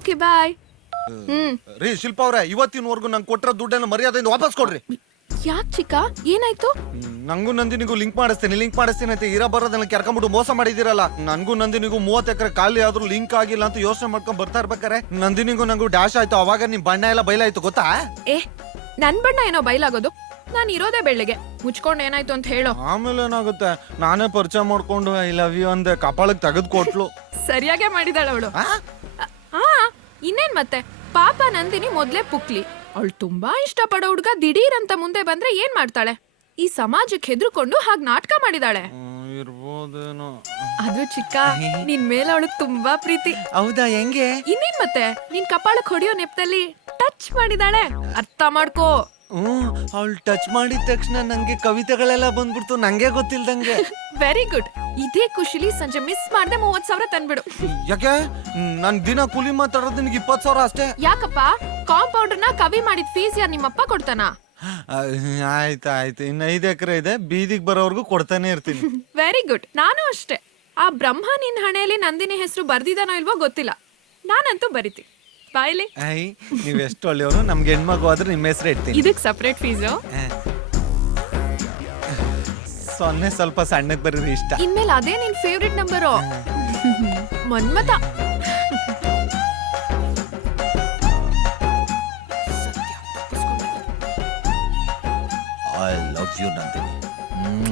Okay bye. ರೀ ಶಿಲ್ಪ ಅವ್ರೆ, ಇವತ್ತಿನವರೆಗೂ ನಂಗೆ ಕೊಟ್ಟಿರೋ ದುಡ್ಡನ್ನು ಮರ್ಯಾದೆಯಿಂದ ವಾಪಸ್ ಕೊಡ್ರಿ. ಯಾಕ್ ಚಿಕ್ಕ, ಏನಾಯ್ತು? ನಂಗೂ ನಂದಿನಿಗೂ ಲಿಂಕ್ ಮಾಡಿಸ್ತೀನಿ ಅಂತ ಇರ ಬರೋದನ್ನ ಕೆರ್ಕೊಂಡ್ಬಿಟ್ಟು ಮೋಸ ಮಾಡಿದಿರಲ್ಲ. ನನ್ಗೂ ನಂದಿನಿಗೂ 30 ಎಕರೆ ಖಾಲಿ ಆದ್ರೂ ಲಿಂಕ್ ಆಗಿಲ್ಲ ಅಂತ ಯೋಚನೆ ಮಾಡ್ಕೊಂಡ್ ಬರ್ತಾ ಇರ್ಬೇಕಾರೆ ನಂದಿನಿಗೂ ನಂಗೂ ಡ್ಯಾಶ್ ಆಯ್ತು. ಅವಾಗ ನಿಮ್ ಬಣ್ಣ ಎಲ್ಲ ಬಯಲಾಯ್ತು ಗೊತ್ತಾ? ನನ್ ಬಣ್ಣ ಏನೋ ಬಯಲಾಗೋದು, ನಾನ್ ಇರೋದೇ ಬೆಳ್ಳಿಗೆ. ಮುಚ್ಕೊಂಡ್ ಏನಾಯ್ತು ಅಂತ ಹೇಳೋ. ಆಮೇಲೆ ಏನಾಗುತ್ತೆ, ನಾನೇ ಪರಿಚಯ ಮಾಡ್ಕೊಂಡು ಐ ಲವ್ ಯು ಅಂದೆ, ಕಪಾಳಕ್ ತೆಗೆದು ಕೊಟ್ಲು. ಸರಿಯಾಗೆ ಮಾಡಿದಾಳ ಅವಳು. ಹಾ, ಇನ್ನೇನ್ ಮತ್ತೆ. ಪಾಪ ನಂದಿನಿ ಮೊದ್ಲೇ ಪುಕ್ಲಿ. ಅವಳು ತುಂಬಾ ಇಷ್ಟಪಡೋ ಹುಡ್ಗ ದಿಢೀರ್ ಅಂತ ಮುಂದೆ ಬಂದ್ರೆ ಏನ್ ಮಾಡ್ತಾಳೆ? ಈ ಸಮಾಜಕ್ಕೆ ಹೆದರ್ಕೊಂಡು ಹಾಗ್ ನಾಟಕ ಮಾಡಿದಾಳೆ. ಇರ್ಬೋದೇನೋ. ಅದು ಚಿಕ್ಕ, ನಿನ್ ಮೇಲೆ ಅವಳಿಗೆ ತುಂಬಾ ಪ್ರೀತಿ. ಹೌದಾ? ಹೆಂಗೆ? ಇನ್ನೇನ್ ಮತ್ತೆ, ನಿನ್ ಕಪಾಳಕ್ ಹೊಡಿಯೋ ನೆಪದಲ್ಲಿ ಟಚ್ ಮಾಡಿದಾಳೆ. ಅರ್ಥ ಮಾಡ್ಕೋ. ಅವಳು ಟಚ್ ಮಾಡಿದ ತಕ್ಷಣ ನಂಗೆ ಕವಿತೆಗಳೆಲ್ಲ ಬಂದ್ಬಿಡ್ತು, ನಂಗೆ ಗೊತ್ತಿಲ್ದಂಗೆ. Very good. ಇದೇ ಖುಷಿಲಿ ಸಂಜೆ ಮಿಸ್ ಮಾಡ್ದೆ 30,000 ತಂದ್ಬಿಡು. ಯಾಕೆ? ನನ್ ದಿನ ಕೂಲಿ ಮಾತಾಡೋದು ನಿನ್ಗೆ 20,000 ಅಷ್ಟೇ. ಯಾಕಪ್ಪ? ಕಾಂಪೌಂಡರ್ನ ಕವಿ ಮಾಡಿದ ಫೀಸ್ ಯಾರು ನಿಮ್ಮಪ್ಪ ಕೊಡ್ತಾನ? ಆಯ್ತು, ಇನ್ನು 5 ಎಕರೆ ಇದೆ, ಬೀದಿಗೆ ಬರೋವರೆಗೂ ಕೊಡ್ತಾನೆ ಇರ್ತೀನಿ. Very good. ನಾನು ಅಷ್ಟೇ. ಆ ಬ್ರಹ್ಮ ನಿನ್ ಹಣೆಯಲ್ಲಿ ನಂದಿನಿ ಹೆಸರು ಬರ್ದಿದಾನೋ ಇಲ್ವೋ ಗೊತ್ತಿಲ್ಲ, ನಾನಂತೂ ಬರಿತೀನಿ. ಬಾಯ್ಲಿ. ನೀವ್ ಎಷ್ಟು ಒಳ್ಳೆಯವರು. ನಮ್ಗೆ ಹೆಣ್ಮಗು ಆದ್ರೆ ನಿಮ್ಮ ಹೆಸರು ಇಡ್ತೀನಿ. ಇದಕ್ ಸಪರೇಟ್ ಫೀಸು? ಸ್ವಲ್ಪ ಸಣ್ಣಕ್ ಬರೀರಿ ಇಷ್ಟ. ಇನ್ಮೇಲೆ ಅದೇ ನಿನ್ favourite number. Manmatha. I love you Nandini.